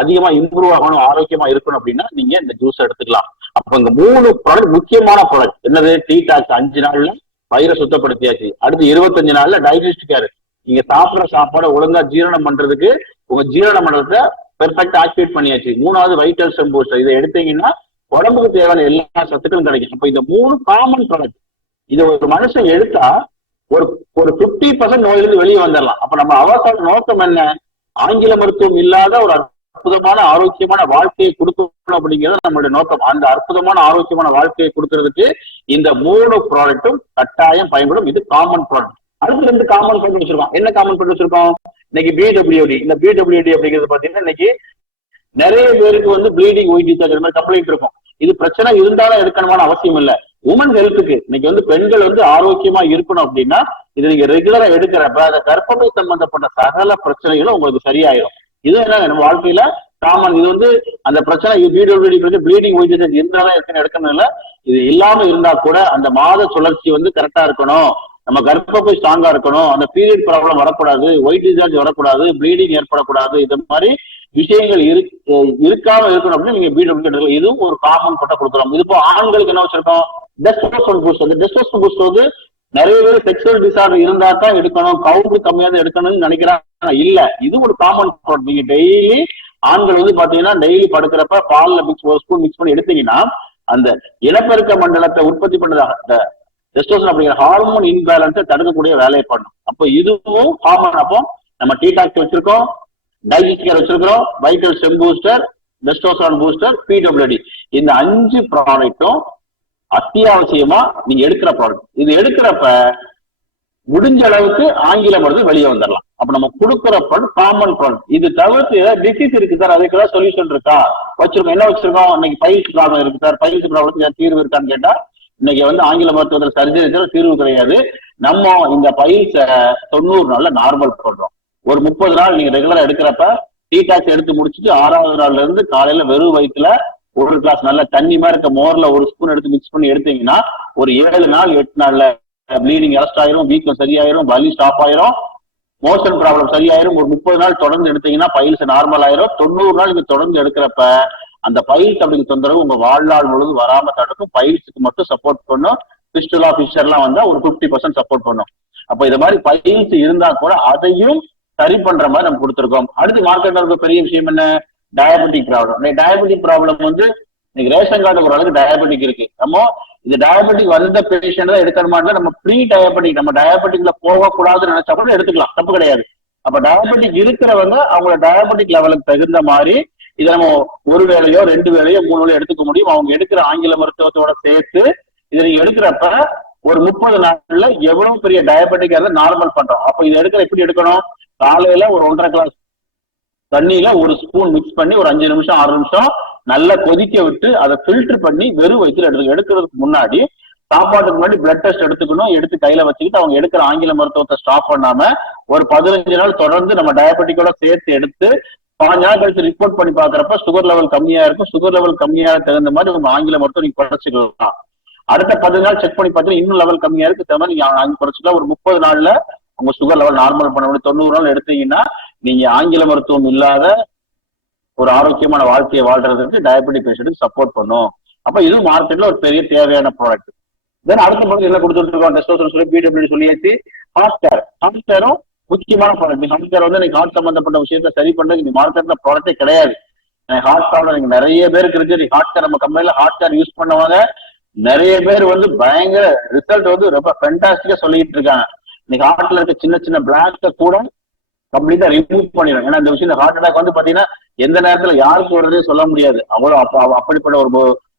அதிகமா இம்ப்ரூவ் ஆகணும் ஆரோக்கியமா இருக்கணும் அப்படின்னா நீங்க இந்த ஜூஸ் எடுத்துக்கலாம். அப்ப இந்த மூணு ப்ராடக்ட் முக்கியமான ப்ராடக்ட் என்னது? டீ டாக்ஸ் அஞ்சு நாள்ல வயிறை சுத்தப்படுத்தியாச்சு. அடுத்து இருபத்தஞ்சு நாள்ல டைஜஸ்ட் கேர் நீங்க சாப்பிடுற சாப்பாடை ஒழுங்கா ஜீரணம் பண்றதுக்கு உங்க ஜீரண மண்டலத்தை பெர்ஃபெக்ட் ஆக்டிவேட் பண்ணியாச்சு. மூணாவது வைட்டல் செம்போஸ் இதை எடுத்தீங்கன்னா உடம்புக்கு தேவையான எல்லா சத்துக்களும் கிடைக்கும். அப்ப இந்த மூணு காமன் ப்ராடக்ட் இதை ஒரு மனுஷன் எடுத்தா ஒரு ஒரு பிப்டி பர்சன்ட் நோயிலிருந்து வெளியே வந்துடலாம். அப்ப நம்ம அவசர நோக்கம் என்ன? ஆங்கில மருத்துவம் இல்லாத ஒரு அற்புதமான ஆரோக்கியமான வாழ்க்கையை கொடுக்கணும் அப்படிங்கிறது நம்மளுடைய நோக்கம். அந்த அற்புதமான ஆரோக்கியமான வாழ்க்கையை கொடுக்கறதுக்கு இந்த மூணு ப்ராடக்ட்டும் கட்டாயம் பயன்படும். இது காமன் ப்ராடக்ட் அடுத்து ரெண்டு காமன் ப்ராடக்ட் வச்சிருக்கோம். என்ன காமன் ப்ராடக்ட் வச்சிருக்கோம்? இன்னைக்கு பிடபிள்யூடி இந்த பிடபிள்யூடி அப்படிங்கிறது பாத்தீங்கன்னா இன்னைக்கு நிறைய பேருக்கு வந்து ப்ளீடிங் ஒயிட் டிசார்ஜ் மாதிரி கம்ப்ளைண்ட் இருக்கும். இது பிரச்சனை இருந்தாலும் எடுக்கணுமான அவசியம் இல்ல. உமன் ஹெல்த்துக்கு இன்னைக்கு வந்து பெண்கள் வந்து ஆரோக்கியமா இருக்கணும் அப்படின்னா இது நீங்க ரெகுலரா எடுக்கிறப்ப அந்த கர்ப்பப்பை சம்பந்தப்பட்ட சகல பிரச்சனைகளும் உங்களுக்கு சரியாயிரும். இது என்ன நம்ம வாழ்க்கையில காமன் இது வந்து அந்த பிரச்சனை பிடபிள்யூடி பிரச்சனை ப்ளீடிங் ஒயிட் இருந்தாலும் எத்தனை எடுக்கணும் இல்ல. இது இல்லாம இருந்தா கூட அந்த மாத சுழற்சி வந்து கரெக்டா இருக்கணும். நம்ம கர்ப்பப்பை ஸ்ட்ராங்கா இருக்கணும். அந்த பீரியட் ப்ராப்ளம் வரக்கூடாது. ஒயிட் டிசார்ஜ் வரக்கூடாது. ப்ளீடிங் ஏற்படக்கூடாது. இந்த மாதிரி விஷயங்கள் இருக்காம இருக்கணும் அப்படின்னு நீங்க பிடபிள்யூ எடுக்கலாம் இதுவும் ஒரு காமன் பட்ட கொடுக்கலாம். இது இப்போ ஆண்களுக்கு என்ன வச்சிருக்கோம்? டெஸ்டோஸ்டன் பூஸ்ட் வந்து டெஸ்டோஸ்டன் பூஸ்ட் வந்து நிறைய பேர் செக்ஷுவல் டிசார்டர் இருந்தா தான் எடுக்கணும். கவுண்ட் கம்மியா தான் எடுக்கணும்னு நினைக்கிறாங்க. இல்ல இது ஒரு காமன் ப்ராடக்ட் நீங்க டெய்லி ஆண்கள் வந்து பாத்தீங்கன்னா டெய்லி படுக்கிறப்ப பால்ல மிக்ஸ் ஒரு ஸ்பூன் மிக்ஸ் பண்ணி எடுத்தீங்கன்னா அந்த இனப்பெருக்க மண்டலத்தை உற்பத்தி பண்றது அந்த டெஸ்டோஸ்டரோன் அப்படிங்கிற ஹார்மோன் இன்பேலன்ஸை தடுக்கக்கூடிய வேலையை பண்ணும். அப்போ இதுவும் காமன் அப்போ நம்ம டீடாக்ஸ் வச்சிருக்கோம் டைஜஸ்ட் வச்சிருக்கிறோம் வைட்டல் செம் பூஸ்டர் டெஸ்டோஸ்டரான் பூஸ்டர் பிடபிள்யூடி இந்த அஞ்சு ப்ராடக்ட்டும் அத்தியாவசியமா நீங்க எடுக்கிற ப்ராடக்ட் இது எடுக்கிறப்ப முடிஞ்ச அளவுக்கு ஆங்கில மருந்து வெளியே வந்துடலாம் அப்ப நம்ம கொடுக்குற ப்ராடக்ட் காமன் ப்ராடக்ட் இது தவிர்த்து ஏதாவது டிசீஸ் இருக்கு சார்? அதுக்கு ஏதாவது சொல்யூஷன் இருக்கா? வச்சிருக்கோம். என்ன வச்சிருக்கோம்? இன்னைக்கு பயிற்சி ப்ராப்ளம் இருக்கு சார். பயிற்சி ப்ராப்ளத்துக்கு தீர்வு இருக்கான்னு கேட்டா இன்னைக்கு வந்து ஆங்கில மருத்துவத்தில் சர்ஜரி தீர்வு கிடையாது. நம்ம இந்த பயிற்சை தொண்ணூறு நாள்ல நார்மல் பண்றோம் ஒரு முப்பது நாள் நீங்க ரெகுலரா எடுக்கிறப்ப டீ டாக்ஸ் எடுத்து முடிச்சுட்டு ஆறாவது நாள்ல இருந்து காலையில வெறும் வயிற்றுல ஒரு கிளாஸ் நல்ல தண்ணி மாதிரி இருக்க மோர்ல ஒரு ஸ்பூன் எடுத்து மிக்ஸ் பண்ணி எடுத்தீங்கன்னா ஒரு ஏழு நாள் எட்டு நாள்ல ப்ளீடிங் அரெஸ்ட் ஆயிரும் வீக்கம் சரியாயிரும் வலி ஸ்டாப் ஆயிரும் மோஷன் ப்ராப்ளம் சரியாயிரும் ஒரு முப்பது நாள் தொடர்ந்து எடுத்தீங்கன்னா பயில்ஸ் நார்மல் ஆயிரும். தொண்ணூறு நாள் நீங்க தொடர்ந்து எடுக்கிறப்ப அந்த பைல்ஸ் அப்படிங்கிற தொந்தரவு உங்க வாழ்நாள் முழுது வராம தடுக்கும். பயில்ஸுக்கு மட்டும் சப்போர்ட் பண்ணும். பிஸ்டுலா ஆஃபீஸர்லாம் வந்தா ஒரு பிப்டி பர்சன்ட் சப்போர்ட் பண்ணும். அப்ப இது மாதிரி பயில்ஸ் இருந்தா கூட அதையும் சரி பண்ற மாதிரி நம்ம கொடுத்துருக்கோம். அடுத்து மார்க்கெட்ல இருக்க பெரிய விஷயம் என்ன? டயபெட்டிக் ப்ராப்ளம் டயபெட்டிக் ப்ராப்ளம் வந்து இன்னைக்கு ரேஷன் கார்டு ஓரளவுக்கு டயபெட்டிக் இருக்கு. நம்ம இது டயபெட்டிக் வந்த பேஷண்ட் தான் எடுக்கிற நம்ம ப்ரீ டயபெட்டிக் நம்ம டயபெட்டிக்ல போகக்கூடாதுன்னு நினைச்சா கூட எடுத்துக்கலாம். தப்பு கிடையாது. அப்ப டயபெட்டிக் இருக்கிறவங்க அவங்களோட டயபெட்டிக் லெவலுக்கு தகுந்த மாதிரி இதை நம்ம ஒரு வேலையோ ரெண்டு வேலையோ மூணு வேலையோ எடுத்துக்க முடியும். அவங்க எடுக்கிற ஆங்கில மருத்துவத்தோட சேர்த்து இதை நீங்க எடுக்கிறப்ப ஒரு முப்பது நாள்ல எவ்வளவு பெரிய டயபெட்டிக் நார்மல் பண்றோம். அப்ப இதை எடுக்கிற எப்படி எடுக்கணும்? காலையில ஒரு ஒன்றரை கிளாஸ் தண்ணியில ஒரு ஸ்பூன் மிக்ஸ் பண்ணி ஒரு அஞ்சு நிமிஷம் ஆறு நிமிஷம் நல்லா கொதிக்க விட்டு அதை ஃபில்டர் பண்ணி வெறும் வயிற்றுல எடுத்து எடுக்கிறதுக்கு முன்னாடி சாப்பாட்டுக்கு முன்னாடி பிளட் டெஸ்ட் எடுத்துக்கணும். எடுத்து கையில வச்சுக்கிட்டு அவங்க எடுக்கிற ஆங்கில மருத்துவத்தை ஸ்டாப் பண்ணாம ஒரு பதினஞ்சு நாள் தொடர்ந்து நம்ம டயபெட்டிக்கோட சேர்த்து எடுத்து பாஞ்சு நாள் கழிச்சு ரிப்போர்ட் பண்ணி பாக்குறப்ப சுகர் லெவல் கம்மியா இருக்கும். சுகர் லெவல் கம்மியா தகுந்த மாதிரி உங்க ஆங்கில மருத்துவம் நீங்க குறைச்சிக்கலாம். அடுத்த பதினஞ்சு நாள் செக் பண்ணி பார்த்தீங்கன்னா இன்னும் லெவல் கம்மியா இருக்கு. தகுந்த நீங்க அஞ்சு குறைச்சிக்கலாம். ஒரு முப்பது நாள்ல உங்க சுகர் லெவல் நார்மல் பண்ண முடியும். தொண்ணூறு நாள் எடுத்தீங்கன்னா நீங்க ஆங்கில மருத்துவம் இல்லாத ஒரு ஆரோக்கியமான வாழ்க்கையை வாழ்றதுக்கு டயபெட்டிக் பேஷண்ட்டுக்கு சப்போர்ட் பண்ணும். அப்ப இது மார்க்கெட்ல ஒரு பெரிய தேவையான ப்ராடக்ட் தென் அடுத்த ப்ராடக்ட் என்ன கொடுத்துருக்கோம்? டெஸ்டோசன் சொல்லி பிடபிள்யூ சொல்லியாச்சு ஹாட்ஸ்டார் ஹாட்ஸ்டாரும் முக்கியமான ப்ராடக்ட் ஹாட் கேர் வந்து நீங்க ஹார்ட் சம்பந்தப்பட்ட விஷயத்த சரி பண்ண இந்த மார்க்கெட்ல ப்ராடக்டே கிடையாது. ஹாட் ஸ்டார் நீங்க நிறைய பேருக்கு இருக்கு. ஹாட் கேர் நம்ம கம்பெனில ஹார்ட் யூஸ் பண்ணுவாங்க நிறைய பேர் வந்து பயங்கர ரிசல்ட் வந்து ரொம்ப ஃபென்டாஸ்டிக்கா சொல்லிட்டு இருக்காங்க. இன்னைக்கு ஹார்ட்ல இருக்க சின்ன சின்ன பிளாக்ஸ கூட கம்ப்ளீட்டா ரிமூவ் பண்ணிடும் ஏன்னா இந்த விஷயம் ஹார்ட் அட்டாக் வந்து பாத்தீங்கன்னா எந்த நேரத்துல யாருக்கு வருதே சொல்ல முடியாது. அவ்வளவு அப்படிப்பட்ட ஒரு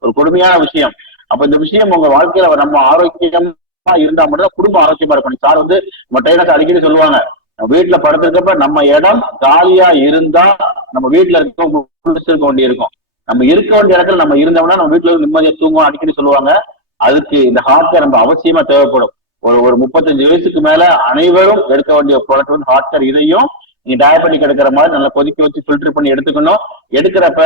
ஒரு கொடுமையான விஷயம். அப்ப இந்த விஷயம் உங்க வாழ்க்கையில நம்ம ஆரோக்கியமா இருந்தா மட்டும் குடும்பம் ஆரோக்கியமா இருக்கும். சார் வந்து நம்ம ட்ரைனர்ஸ் அடிக்கடி சொல்லுவாங்க. வீட்டுல படுத்திருக்கப்ப நம்ம இடம் காலியா இருந்தா நம்ம வீட்டுல இருக்க இருக்க வேண்டியிருக்கும் நம்ம இருக்க வேண்டிய இடத்துல நம்ம இருந்தோம்னா நம்ம வீட்டுல நிம்மதியா தூங்குவோம் அடிக்கடி சொல்லுவாங்க. அதுக்கு இந்த ஹார்ட் நம்ம அவசியமா தேவைப்படும். ஒரு ஒரு முப்பத்தஞ்சு வயசுக்கு மேல அனைவரும் எடுக்க வேண்டிய ப்ராடக்ட் வந்து ஹாட் இதையும் நீங்க டயபெட்டிக் எடுக்கிற மாதிரி நல்லா கொதிக்க வச்சு ஃபில்டர் பண்ணி எடுத்துக்கணும். எடுக்கிறப்ப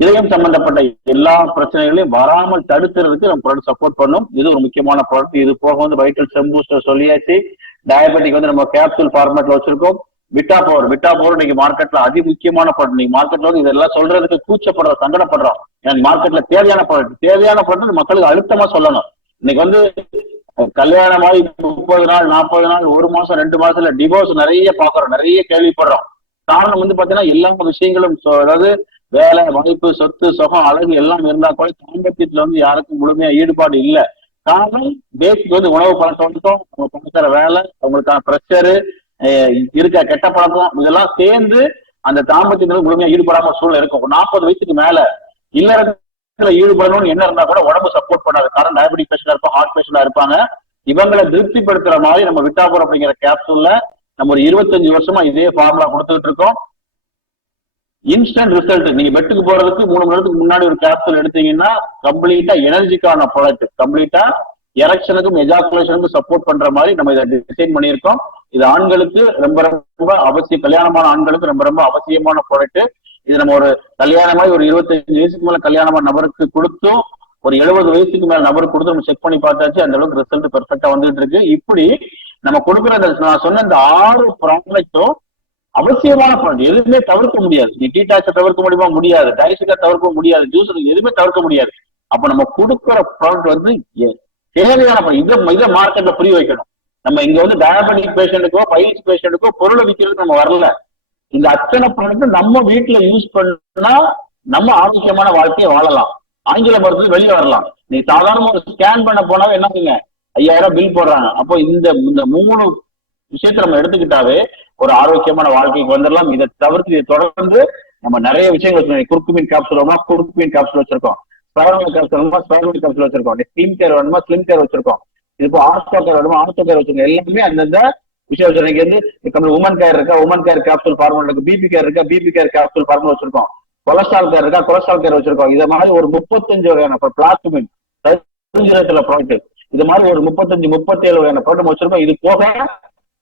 இதயம் சம்பந்தப்பட்ட எல்லா பிரச்சனைகளையும் வராமல் தடுக்கிறதுக்கு நம்ம ப்ராடக்ட் சப்போர்ட் பண்ணும். இது ஒரு முக்கியமான ப்ராடக்ட் இது போக வந்து வைட்டல் செம்பூஸ்டர் சொல்லியாச்சு. டயபெட்டிக் வந்து நம்ம கேப்சூல் ஃபார்மேட்ல வச்சிருக்கோம். விட்டா பவர் விட்டா பவர் இன்னைக்கு மார்க்கெட்ல அதி முக்கியமான ப்ராடக்ட் நீங்க மார்க்கெட்ல வந்து இதெல்லாம் சொல்றதுக்கு கூச்சப்படுறோம் சங்கடப்படுறோம். எனக்கு மார்க்கெட்ல தேவையான ப்ராடக்ட் தேவையான ப்ராடக்ட் மக்களுக்கு அழுத்தமா சொல்லணும். இன்னைக்கு வந்து கல்யாணம் ஆகி முப்பது நாள் நாற்பது நாள் ஒரு மாசம் ரெண்டு மாசத்துல டிவோர்ஸ் நிறைய பாக்குறோம் நிறைய கேள்விப்படுறோம். காரணம் வந்து பாத்தீங்கன்னா எல்லா விஷயங்களும் அதாவது வேலை வாய்ப்பு சொத்து சுகம் அழகு எல்லாம் இருந்தா கூட தாம்பத்தியத்துல வந்து யாருக்கும் முழுமையா ஈடுபாடு இல்லை. காரணம் பேசிக் வந்து உணவு பழக்கம் வந்துட்டோம் அவங்க பழக்கிற வேலை அவங்களுக்கான ப்ரெஷரு இருக்க கெட்ட பழக்கம் இதெல்லாம் சேர்ந்து அந்த தாம்பத்தியத்துல முழுமையா ஈடுபடாம சூழ்நிலை இருக்கும். நாற்பது வயசுக்கு மேல ஈடுபடணும்னு என்ன இருந்தா கூட உடம்பு சப்போர்ட் பண்ணாது காரணம் டயபெட்டிக் பேஷண்டா இருப்பாங்க ஹார்ட் பேஷண்டா இருப்பாங்க. இவங்களை திருப்திப்படுத்துற மாதிரி நம்ம விட்டாபுரம் அப்படிங்கிற கேப்சூல்ல நம்ம ஒரு இருபத்தஞ்சு வருஷமா இதே ஃபார்முலா கொடுத்துட்டு இருக்கோம். இன்ஸ்டன்ட் ரிசல்ட் நீங்க பெட்டுக்கு போறதுக்கு மூணு மணி நேரத்துக்கு முன்னாடி ஒரு கேப்சூல் எடுத்தீங்கன்னா கம்ப்ளீட்டா எனர்ஜிக்கான ப்ராடக்ட் கம்ப்ளீட்டா எலக்ஷனுக்கும் எஜாகுலேஷனுக்கும் சப்போர்ட் பண்ற மாதிரி நம்ம இதை டிசைன் பண்ணியிருக்கோம். இது ஆண்களுக்கு ரொம்ப ரொம்ப அவசியம். கல்யாணமான ஆண்களுக்கு ரொம்ப ரொம்ப அவசியமான ப்ராடக்ட் இது நம்ம ஒரு கல்யாணமாய் ஒரு இருபத்தஞ்சு வயசுக்கு மேல கல்யாணமா நபருக்கு கொடுத்தும் ஒரு எழுபது வயசுக்கு மேல நபருக்கு கொடுத்து நம்ம செக் பண்ணி பார்த்தாச்சு அந்த அளவுக்கு ரிசல்ட் பெர்ஃபெக்டா வந்துட்டு இருக்கு. இப்படி நம்ம கொடுக்குற அந்த நான் சொன்ன இந்த ஆறு ப்ராடக்டும் அவசியமான ப்ராடக்ட் எதுவுமே தவிர்க்க முடியாது. நீ டீடாக்ஸை தவிர்க்க முடியுமா? முடியாது. டைசிக்கா தவிர்க்க முடியாது. ஜூஸ் எதுவுமே தவிர்க்க முடியாது. அப்ப நம்ம கொடுக்குற ப்ராடக்ட் வந்து தேவையான இதை இதை மார்க்கெட்ல புரிய வைக்கணும். நம்ம இங்க வந்து டயபெட்டிக் பேஷண்ட்டுக்கோ பயிற்சி பேஷண்ட்டுக்கோ பொருளை விற்கிறதுக்கு நம்ம வரல. இந்த அத்தனை பணத்தை நம்ம வீட்டுல யூஸ் பண்ணா நம்ம ஆரோக்கியமான வாழ்க்கையை வாழலாம். ஆங்கில மருத்துவம் வெளியே வரலாம். நீ சாதாரண ஒரு ஸ்கேன் பண்ண போனாவே என்னங்க ஐயாயிரம் பில் போடுறாங்க. அப்போ இந்த இந்த மூணு விஷயத்த நம்ம எடுத்துக்கிட்டாவே ஒரு ஆரோக்கியமான வாழ்க்கைக்கு வந்துடலாம் இதை தவிர்த்து இதை தொடர்ந்து நம்ம நிறைய விஷயங்கள் வச்சிருக்கோம். குறுக்குமீன் கேப்சூல் வேணுமா? குறுக்குமீன் காப்சூல் வச்சிருக்கோம். ஸ்பைரல் கேப்சூல் வேணுமா? ஸ்பைரல் வச்சிருக்கோம். ஸ்லிம் கேர் வேணுமா? ஸ்லிம் கேர் வச்சிருக்கோம். இப்போ ஆஸ்டோ கேர் வேணுமா? ஆஸ்டோ கேர் வச்சிருக்கோம். எல்லாமே அந்தந்த விஷயம் வச்சிருக்கோம் வந்து இப்போ உமன் கேர் இருக்கா? உமன் கேர் கேப்சூல் ஃபார்மல் இருக்கு. பிபி கேர் இருக்கா? பிபி கேர் கேப்சூல் ஃபார்மல் வச்சிருக்கோம். கொலஸ்ட்ரால் கேர் இருக்கா? கொலஸ்ட்ரால் கேர் வச்சிருக்கோம். இது மாதிரி ஒரு முப்பத்தஞ்சு வகையான பிளாஸ்டிமின் ப்ராடக்ட் இது மாதிரி ஒரு முப்பத்தஞ்சு முப்பத்தேழு வகையான ப்ராடக்ட் வச்சிருக்கோம். இது போக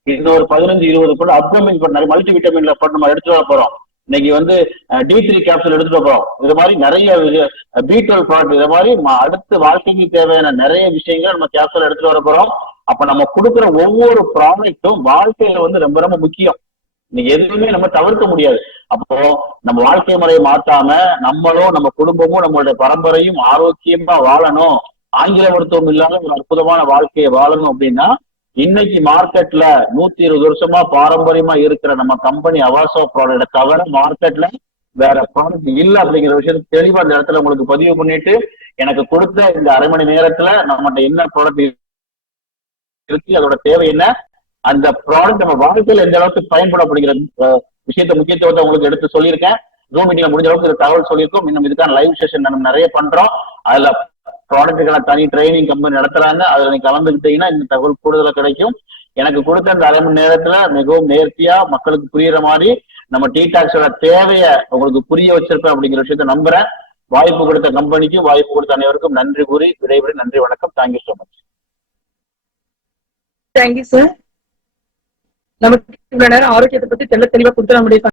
இது ஒரு பதினஞ்சு இருபது ப்ராடக்ட் அப்டோமின் நிறைய மல்டி விட்டமின்ல போட்டு நம்ம எடுத்துட்டு வர போறோம். இன்னைக்கு வந்து டி த்ரீ கேப்சூல் எடுத்துட்டு போறோம். இது மாதிரி நிறைய பி டுவெல் ப்ராடக்ட் இது மாதிரி அடுத்த வாழ்க்கைக்கு தேவையான நிறைய விஷயங்கள் நம்ம கேப்சூல் எடுத்துட்டு வர போறோம். அப்ப நம்ம கொடுக்குற ஒவ்வொரு ப்ராடக்ட்டும் வாழ்க்கையில வந்து ரொம்ப ரொம்ப முக்கியம். இன்னைக்கு எதுவுமே நம்ம தவிர்க்க முடியாது. அப்போ நம்ம வாழ்க்கை முறையை மாத்தாம நம்மளும் நம்ம குடும்பமும் நம்மளுடைய பரம்பரையும் ஆரோக்கியமா வாழணும். ஆங்கில மருத்துவம் இல்லாத ஒரு அற்புதமான வாழ்க்கையை வாழணும் அப்படின்னா இன்னைக்கு மார்க்கெட்ல நூத்தி இருபது வருஷமா பாரம்பரியமா இருக்கிற நம்ம கம்பெனி அவாசோ ப்ராடக்ட் தவிர மார்க்கெட்ல வேற ப்ராடக்ட் இல்ல அப்படிங்கிற விஷயத்தை தெளிவா அந்த இடத்துல உங்களுக்கு பதிவு பண்ணிட்டு எனக்கு கொடுத்த இந்த அரை மணி நேரத்துல நம்மகிட்ட என்ன ப்ராடக்ட் இருக்கு. அதோட தேவை என்ன? அந்த ப்ராடக்ட் நம்ம வாழ்க்கையில எந்த அளவுக்கு பயன்படப்படுகிற அப்படிங்கிற விஷயத்த முக்கியத்துவத்தை உங்களுக்கு எடுத்து சொல்லியிருக்கேன். ஜூம் மீட்டிங்ல முடிஞ்ச அளவுக்கு இந்த தகவல் சொல்லியிருக்கோம். இன்னும் இதுக்கான லைவ் செஷன் நம்ம நிறைய பண்றோம். அதுல ப்ராடக்ட்டுக்கான தனி ட்ரைனிங் கம்பெனி நடத்துறாங்க. அதுல நீங்க கலந்துக்கிட்டீங்கன்னா இந்த தகவல் கூடுதலா கிடைக்கும். எனக்கு கொடுத்த அந்த அரை மணி நேரத்துல மிகவும் நேர்த்தியா மக்களுக்கு புரியுற மாதிரி நம்ம டீ டாக்ஸோட தேவையை உங்களுக்கு புரிய வச்சிருப்பேன் அப்படிங்கிற விஷயத்த நம்புறேன். வாய்ப்பு கொடுத்த கம்பெனிக்கும் வாய்ப்பு கொடுத்த அனைவருக்கும் நன்றி கூறி விடைபெறி நன்றி வணக்கம். Thank you so much thank you sir நமக்கு இவ்வளவு நேரம் ஆரோக்கியத்தை பத்தி தெள்ள தெளிவா கொடுத்து நம்முடைய